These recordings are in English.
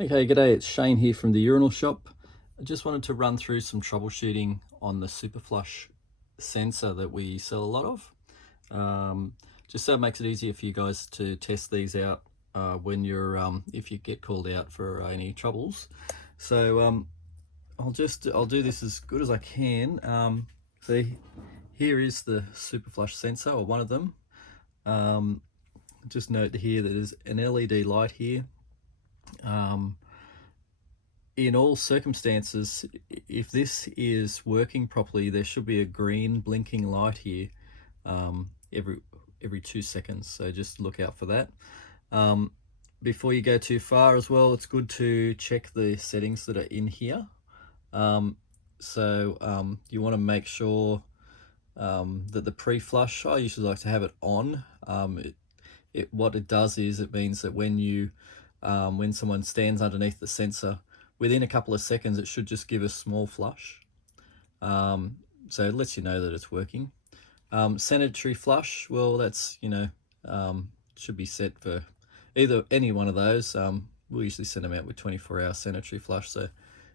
Okay, g'day, it's Shane here from the Urinal shop. I just wanted to run through some troubleshooting on the Supaflush sensor that we sell a lot of. Just so it makes it easier for you guys to test these out when you're, if you get called out for any troubles. So I'll do this as good as I can. So here is the Supaflush sensor, or one of them. Just note here that there's an LED light here. In all circumstances, if this is working properly, there should be a green blinking light here every 2 seconds, so just look out for that. Before you go too far as well, it's good to check the settings that are in here. You want to make sure that the pre-flush, I usually like to have it on. What it does is it means that when someone stands underneath the sensor, within a couple of seconds, it should just give a small flush. So it lets you know that it's working. Sanitary flush, well, that's, should be set for either any one of those. We usually send them out with 24-hour sanitary flush. So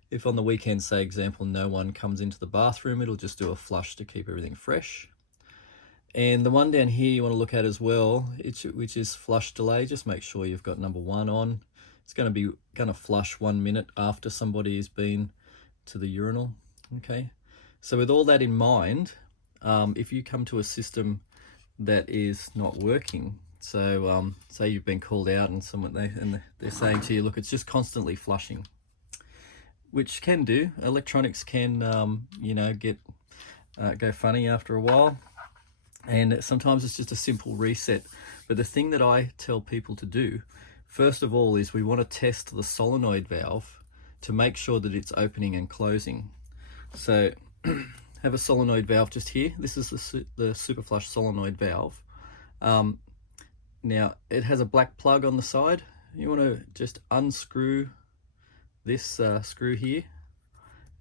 if on the weekend, say example, no one comes into the bathroom, it'll just do a flush to keep everything fresh. And the one down here you want to look at as well, which is flush delay. Just make sure you've got number 1 on. It's going to flush 1 minute after somebody has been to the urinal. Okay, so with all that in mind, if you come to a system that is not working, so say you've been called out and they're saying to you, look, it's just constantly flushing, which can do. Electronics can go funny after a while, and sometimes it's just a simple reset. But the thing that I tell people to do, first of all, is we want to test the solenoid valve to make sure that it's opening and closing. So have a solenoid valve just here. This is the Supaflush solenoid valve. Now it has a black plug on the side. You want to just unscrew this screw here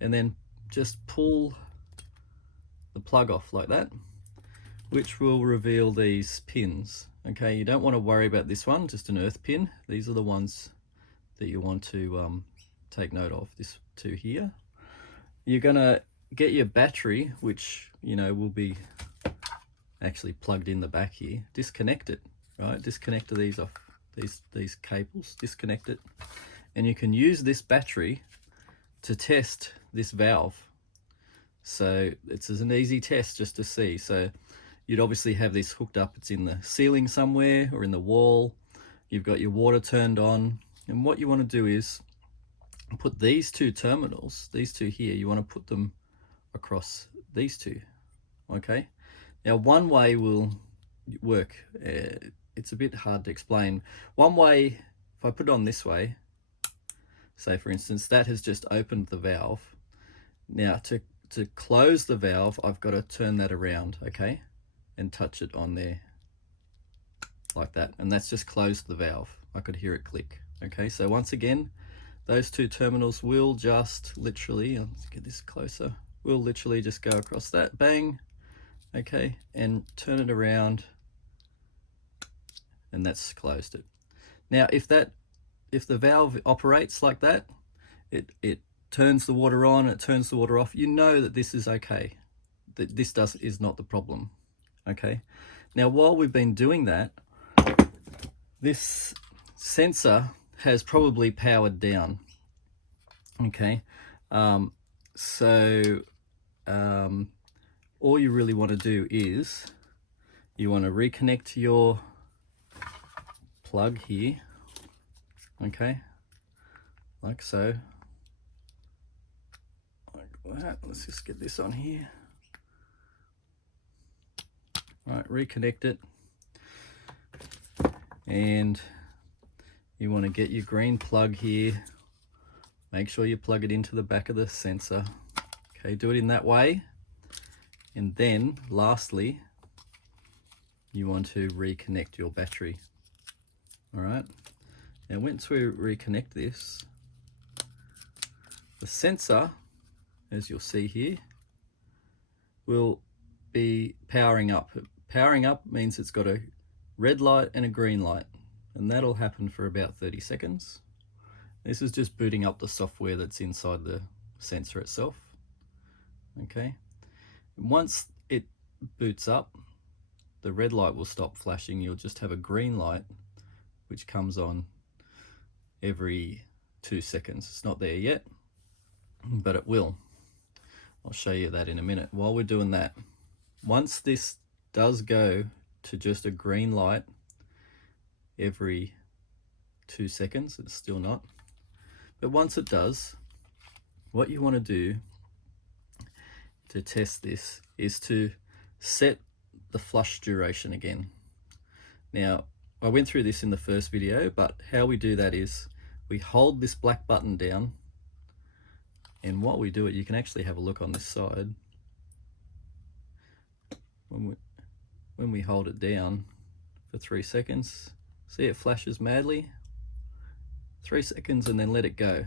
and then just pull the plug off like that, which will reveal these pins. Okay, you don't want to worry about this one, just an earth pin. These are the ones that you want to take note of, this two here. You're gonna get your battery, which will be actually plugged in the back here. Disconnect it, right? Disconnect these off, these cables, disconnect it. And you can use this battery to test this valve. So it's an easy test just to see. So you'd obviously have this hooked up. It's in the ceiling somewhere or in the wall. You've got your water turned on. And what you want to do is put these two terminals, these two here, you want to put them across these two. Okay. Now one way will work. It's a bit hard to explain. One way, if I put it on this way, say for instance, that has just opened the valve. Now to close the valve, I've got to turn that around, okay, and touch it on there like that, and that's just closed the valve. I could hear it click. Okay, so once again, those two terminals will just literally, let's get this closer, will literally just go across that, bang, okay, and turn it around, and that's closed it. Now if the valve operates like that, it turns the water on, it turns the water off, you know that this is okay, that this is not the problem. Okay, now while we've been doing that, this sensor has probably powered down. Okay, all you really want to do is you want to reconnect your plug here, okay, like so. That. Let's just get this on here. Right, reconnect it, and you want to get your green plug here. Make sure you plug it into the back of the sensor. Okay, do it in that way, and then lastly you want to reconnect your battery. All right, now once we reconnect this, the sensor, as you'll see here, will be powering up. Powering up means it's got a red light and a green light, and that'll happen for about 30 seconds. This is just booting up the software that's inside the sensor itself. Okay, once it boots up, the red light will stop flashing. You'll just have a green light which comes on every 2 seconds. It's not there yet, but it will. I'll show you that in a minute. While we're doing that, once this does go to just a green light every 2 seconds, it's still not, but once it does, what you want to do to test this is to set the flush duration again. Now, I went through this in the first video, but how we do that is we hold this black button down, and while we do it, you can actually have a look on this side. When we hold it down for 3 seconds, see it flashes madly. 3 seconds and then let it go.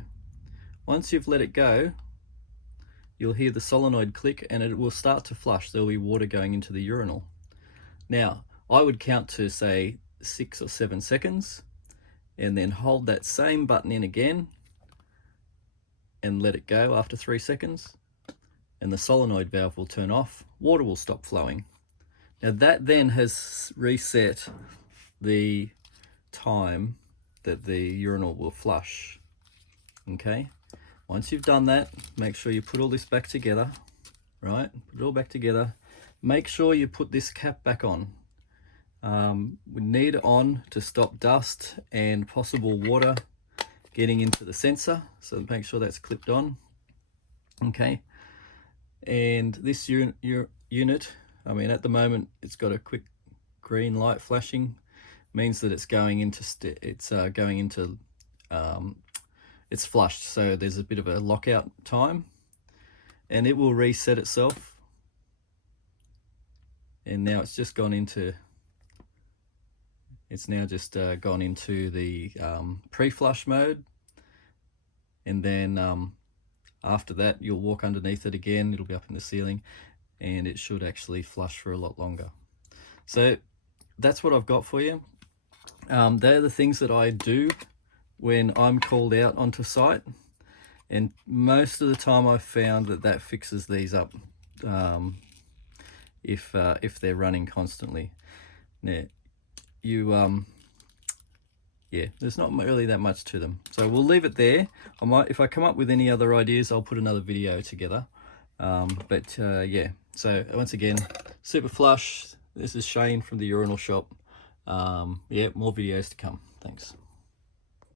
Once you've let it go, you'll hear the solenoid click and it will start to flush. There'll be water going into the urinal. Now, I would count to say 6 or 7 seconds and then hold that same button in again and let it go after 3 seconds, and the solenoid valve will turn off, water will stop flowing. Now that then has reset the time that the urinal will flush. Okay, once you've done that, make sure you put all this back together, right? Put it all back together. Make sure you put this cap back on. We need it on to stop dust and possible water getting into the sensor, so make sure that's clipped on. Okay, and this unit, I mean, at the moment it's got a quick green light flashing, means that it's going into it's flushed, so there's a bit of a lockout time, and it will reset itself. And now it's just gone into, it's now just gone into the pre-flush mode, and then after that you'll walk underneath it again, it'll be up in the ceiling, and it should actually flush for a lot longer. So that's what I've got for you. They're the things that I do when I'm called out onto site, and most of the time I've found that that fixes these up if they're running constantly. Now, yeah, there's not really that much to them, so we'll leave it there. If I come up with any other ideas, I'll put another video together. Yeah, so once again, Supaflush. This is Shane from the Urinal Shop. Yeah, more videos to come. Thanks.